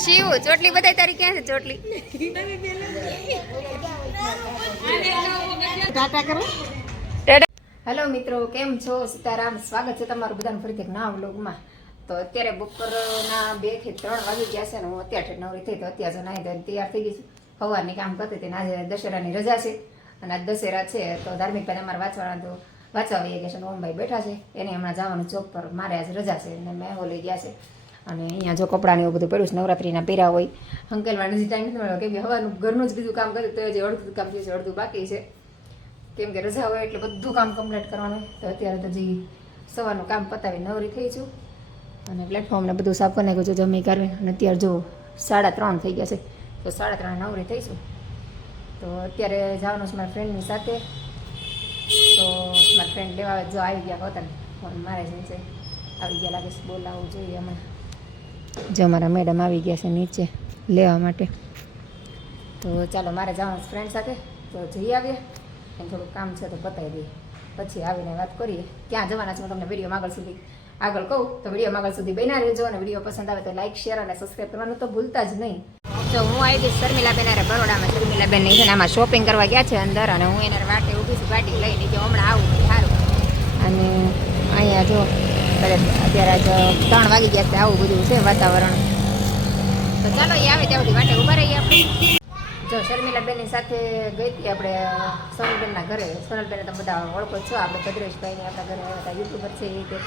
શિવ ચોટલી બતાય તારી ક્યાં છે ચોટલી? ટાટા કરો. હેલો મિત્રો, કેમ છો? સીતારામ. સ્વાગત છે તમારું બધાનું ફરીથી એક નવા વ્લોગમાં. તો અત્યારે બપોરના 2 થી 3 વાગી ગયા છે ને હું અત્યારે નવરી થઈ. તો અત્યારે નાહી ધોઈને તૈયાર થઈ ગઈ છું. સવારની કામ કરતી હતી. આજે દશેરાની રજા છે અને આજ દશેરા છે તો ધાર્મિક ભાઈ અમારે વાંચવાના તો વાંચવા વહી ગયા છે. ઓમભાઈ બેઠા છે, એને હમણાં જવાનું જોબ પર. મારે આજે રજા છે અને મેં લઈ ગયા છે. અને અહીંયા જો કપડાને એવું બધું પડ્યું છે, નવરાત્રિના પહેર્યા હોય. અંકલવાને હજી ટાઈમ નથી મળ્યો કેમ કે હવાનું ઘરનું જ બીજું કામ કર્યું તો હજી અડધું કામ થયું છે, અડધું બાકી છે. કેમ કે રજા હોય એટલે બધું કામ કમ્પ્લીટ કરવાનું હોય. તો અત્યારે તો હજી સવારનું કામ પતાવી નવરી થઈ છું અને પ્લેટફોર્મને બધું સાફ કરી નાખ્યું છે જમી કરવી. અને અત્યારે જો 3:30 થઈ ગયા છે તો 3:30 નવરી થઈશું. તો અત્યારે જવાનું છે મારા ફ્રેન્ડની સાથે. તો મારા ફ્રેન્ડ લેવા જો આવી ગયા હતા ને ફોન મારે છે આવી ગયા લાગે છે, બોલાવવું જોઈએ હમણાં. જો મારા મેડમ આવી ગયા છે નીચે લેવા માટે. તો ચાલો મારે જવાનું ફ્રેન્ડ સાથે તો જઈ આવીએ. એને થોડુંક કામ છે તો બતાવી દઈએ, પછી આવીને વાત કરીએ ક્યાં જવાના છે. હું તમને વિડીયોમાં આગળ કહું તો વિડીયોમાં આગળ સુધી બન્યા રહેજો. અને વિડીયો પસંદ આવે તો લાઈક, શેર અને સબસ્ક્રાઈબ કરવાનું તો ભૂલતા જ નહીં. તો હું આવી ગઈ શર્મિલાબેન અરે બરોડામાં. શર્મિલાબેન છે ને આમાં શોપિંગ કરવા ગયા છે અંદર અને હું એના વાટે ઊભી છું ગાડી લઈને કે હમણાં આવું સારું. અને અહીંયા જો અત્યારે 3 વાગી ગયા છે, આવું બધું છે વાતાવરણ. તો ચાલો એ આવે ત્યાં સુધી વાટે ઊભા રહીએ આપણે. જો શર્મિલાબેનની સાથે ગઈ હતી આપણે સોનલબેનના ઘરે. સોનલબેન તમે બધા ઓળખો છો, આપણે ભદ્રેશભાઈની આપણા ઘરે હતા યુટ્યુબર છે એ રીતે.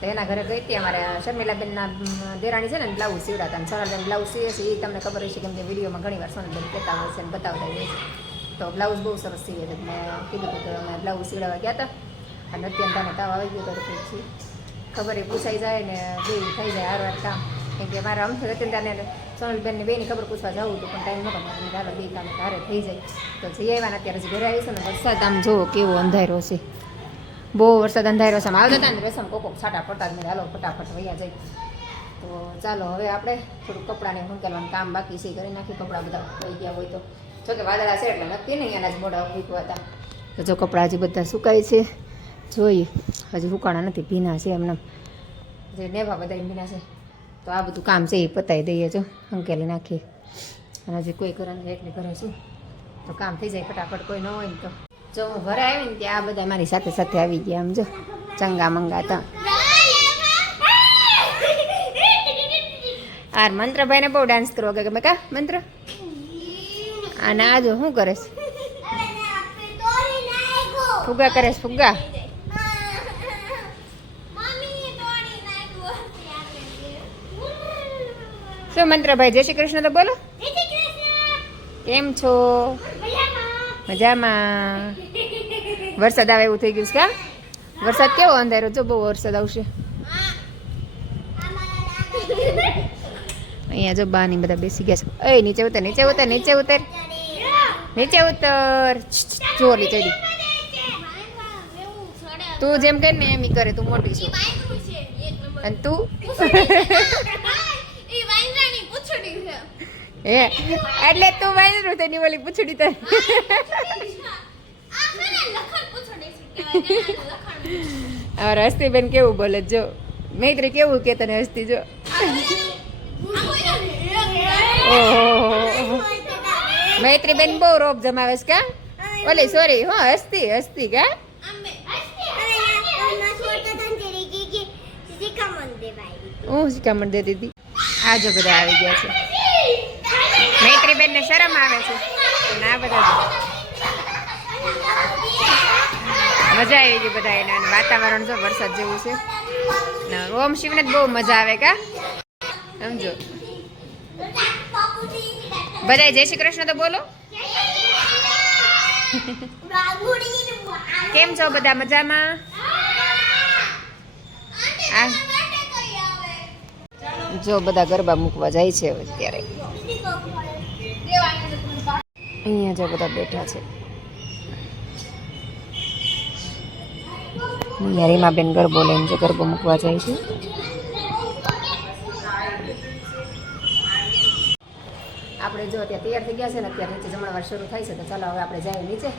તો એના ઘરે ગઈ હતી. અમારે શર્મિલાબેનના દેરાણી છે ને બ્લાઉઝ સીવડાતા. અને સોનલબેન બ્લાઉઝ સીવે છે એ તમને ખબર હશે કેમ કે વિડીયોમાં ઘણી વાર સોનલબેન કહેતા હોય છે અને બતાવતા હોય છે. તો બ્લાઉઝ બહુ સરસ સીવે છે. મેં કીધું હતું કે અમે બ્લાઉઝ સીવડાવવા ગયા હતા અને અત્યારે તને તાવ આવી ગયો તો પછી ખબર એ પૂછાઈ જાય ને બે થઈ જાય હારવાર કામ. કેમ કે મારા અમથે અત્યારે સોનલબેનની બેની ખબર પૂછવા જવું હતું પણ ટાઈમ નહોતો. ચાલો બે કામ તારે થઈ જાય. તો જઈ આવ્યા અત્યારે જ ઘરે આવીશું ને વરસાદ આમ જુઓ કેવો અંધારો છે, બહુ વરસાદ અંધારો છે. આમ આવતા હતા ને રેશમ કોકો છાટા પડતા જ મને હાલો ફટાફટ વૈયા જાય. તો ચાલો હવે આપણે થોડું કપડાને હંકેલવાનું કામ બાકી છે કરી નાખી. કપડાં બધા થઈ ગયા હોય તો જોકે વાદળા છે એટલે નક્કી નહીં એના જ મોઢા મૂક્યા હતા. તો જો કપડાં હજી બધા સુકાય છે જોઈએ, હજી સુકાણા નથી, ભીના છે એમને જે નેભા બધા ભીના છે. તો આ બધું કામ છે એ પતાવી દઈએ, જો હંકેલી નાખીએ. અને હજી કોઈ ઘરે એટલે ઘરે છું તો કામ થઈ જાય ફટાફટ. કોઈ ન હોય ને તો જો હું ઘરે આવી ને ત્યાં આ બધા મારી સાથે સાથે આવી ગયા. આમ જો ચંગા મંગા હતા. આ મંત્રભાઈને બહુ ડાન્સ કરવો કે મેં કા મંત્ર. અને આ જો શું કરે છે, ફુગા કરે છે ફુગા. શું મંત્રભાઈ જય શ્રી કૃષ્ણ તો બોલો. કેમ છો? મજામાં. વરસાદ આવે એવું થઈ ગયું છે કા? વરસાદ કેવો અંધારો, જો બહુ વરસાદ આવશે. અહીંયા જો બા ની બધા બેસી ગયા છે. એ નીચે ઉતર, નીચે ઉતર, નીચે ઉતર, નીચે ઉતર. ચોરી ચડી. તું જેમ કર ને એમ કરે, તું મોટી છો. અને તું હે એટલે તું વાંદરું તેની ઓલી પૂછડી તો. હવે હસ્તીબેન કેવું બોલે જો, મૈત્રી કેવું કે તને હસ્તી જો. ઓહો મૈત્રી બેન બહુ રોપ જમાવે છે કા? ઓલી સોરી હો હસ્તી હસ્તી કા? હું શિખામણ દે દીધી. આ જો બધા આવી ગયા છે. મૈત્રી બેન ને શરમ આવે છે. ના બધા મજા આવી ગઈ બધા એને. વાતાવરણ જો વરસાદ જેવું છે. ઓમ શિવને બહુ મજા આવે કા? સમજો બધા જય શ્રી કૃષ્ણ તો બોલો. કેમ છો બધા? મજામાં? જો બધા ગરબા મૂકવા જાય છે અત્યારે. અહીંયા જો બધા બેઠા છે. અહીંયા રીમાબેન ગરબો લઈને જો ગરબો મૂકવા જાય છે. આપણે જો અત્યારે તૈયાર થઈ ગયા છે ને અત્યારે નીચે જમણવાર શરૂ થાય છે. તો ચાલો હવે આપણે જાય નીચે.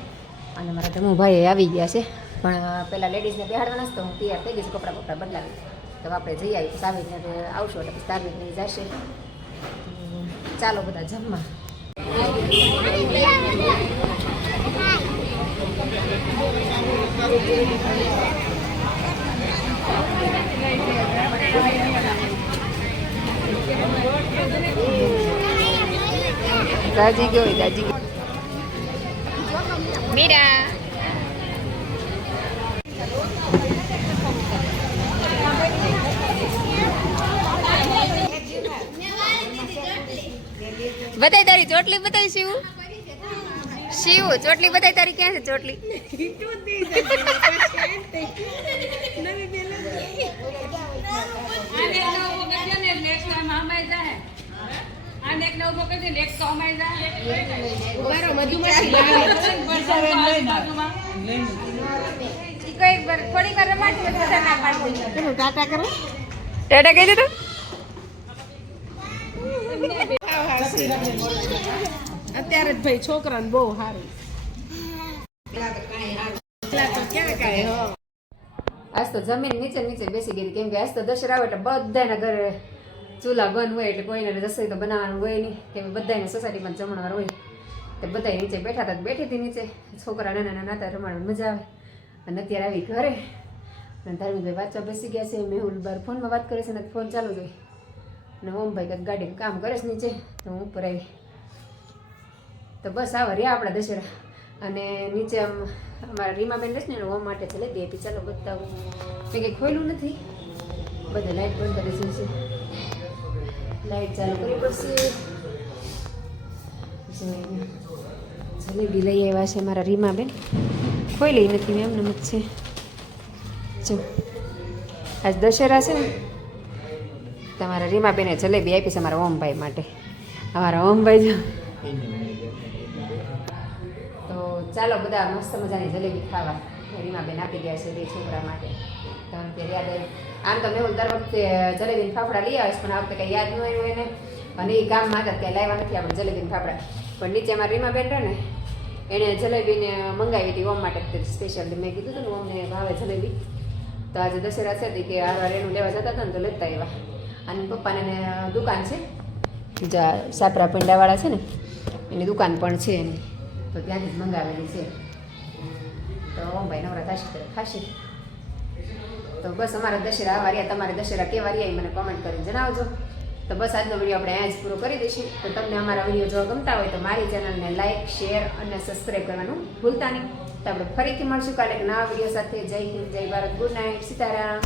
અને મારા ધમુભાઈ આવી ગયા છે પણ પેલા લેડીઝને બેહાડવાના છે તો હું તૈયાર થઈ ગઈશ, કપડાં બપડા બદલાવી. તો આપણે જઈ આવી સાવીને આવશું એટલે પછી તારવીને જશે. ચાલો બધા જમવા. દાજી ગયો દાજી મીરા બતાય તારી ચોટલી બતાય શિવ શિવ ચોટલી બતાય તારી ક્યાં છે ચોટલી ટાટા કહી દીધું અત્યારે જ ભાઈ છોકરાને બહુ સારું. આજ તો જમીન નીચે નીચે બેસી ગઈ કેમ કે આજ તો દશેરા આવે એટલે બધાના ઘરે ચૂલા બંધ હોય એટલે કોઈને રસોઈ તો બનાવવાનું હોય નહીં કેમ બધાને સોસાયટીમાં જમણવાર હોય તો બધા નીચે બેઠા હતા. બેઠી હતી નીચે, છોકરા નાના નાના હતા, રમાડવાની મજા આવે. અને અત્યારે આવી ઘરે અને ધાર્મિકભાઈ વાંચવા બેસી ગયા છે. મેહુલ બાર ફોનમાં વાત કરે છે ને ફોન ચાલુ જ હોય. અને ઓમભાઈ કંઈક ગાડીનું કામ કરે છે નીચે, તો હું ઉપર આવી. તો બસ આવા રહ્યા આપણા દશેરા. અને નીચે આમ અમારા રીમાબેન રહેશે ને ઓમ માટે છે લઈ દે. ચાલો બતાવું, મેં કંઈ ખોલ્યું નથી. બધા લાઇટ બંધ કરી છે, લાઇટ ચાલુ કરવી પડશે. જલેબી લઈ આવ્યા છે મારા રીમાબેન, ખોલી નથી મેં એમને જ છે. જો આજ દશેરા છે ને, તમારા રીમાબેને જલેબી આપી છે અમારા ઓમભાઈ માટે. અમારા ઓમભાઈ જો તો ચાલો બધા મસ્ત મજાની જલેબી ખાવા રીમાબેન આપી ગયા છે બે છોકરા માટે. કારણ કે યાદ આમ તો મેં દર વખતે જલેબીના ફાફડા લઈ આવીશ, પણ આ વખતે કંઈ યાદ ન આવ્યું એને. અને એ કામમાં હતા કંઈ લાવ્યા નથી આપણે જલેબીના ફાફડા. પણ નીચે અમારા રીમાબેન રહે ને, એણે જલેબીને મંગાવી હતી ઓમ માટે સ્પેશિયલી. મેં કીધું હતું ને ઓમને ભાવે જલેબી, તો આજે દશેરા છે કે હારવાર એનું લેવા જતા હતા ને તો લેતા આવ્યા. અને પપ્પાને દુકાન છે, જ્યાં સાપરા પંડાવાળા છે ને એની દુકાન પણ છે એની, તો ત્યાંથી જ મંગાવેલી છે. તો ઓમભાઈ નવરા થશે ત્યારે ખાશે. તો બસ અમારા દશેરા આવા રહ્યા. તમારે દશેરા કેવા રહ્યા એ મને કોમેન્ટ કરીને જણાવજો. તો બસ આજનો વિડીયો આપણે અહીંયા જ પૂરો કરી દઈશું. તો તમને અમારા વિડીયો જોવા ગમતા હોય તો મારી ચેનલને લાઇક, શેર અને સબસ્ક્રાઈબ કરવાનું ભૂલતા નહીં. તો આપણે ફરીથી મળશું કાલે એક નવા વિડીયો સાથે. જય હિન્દ, જય ભારત, ગુડ નાઇટ, સીતારામ.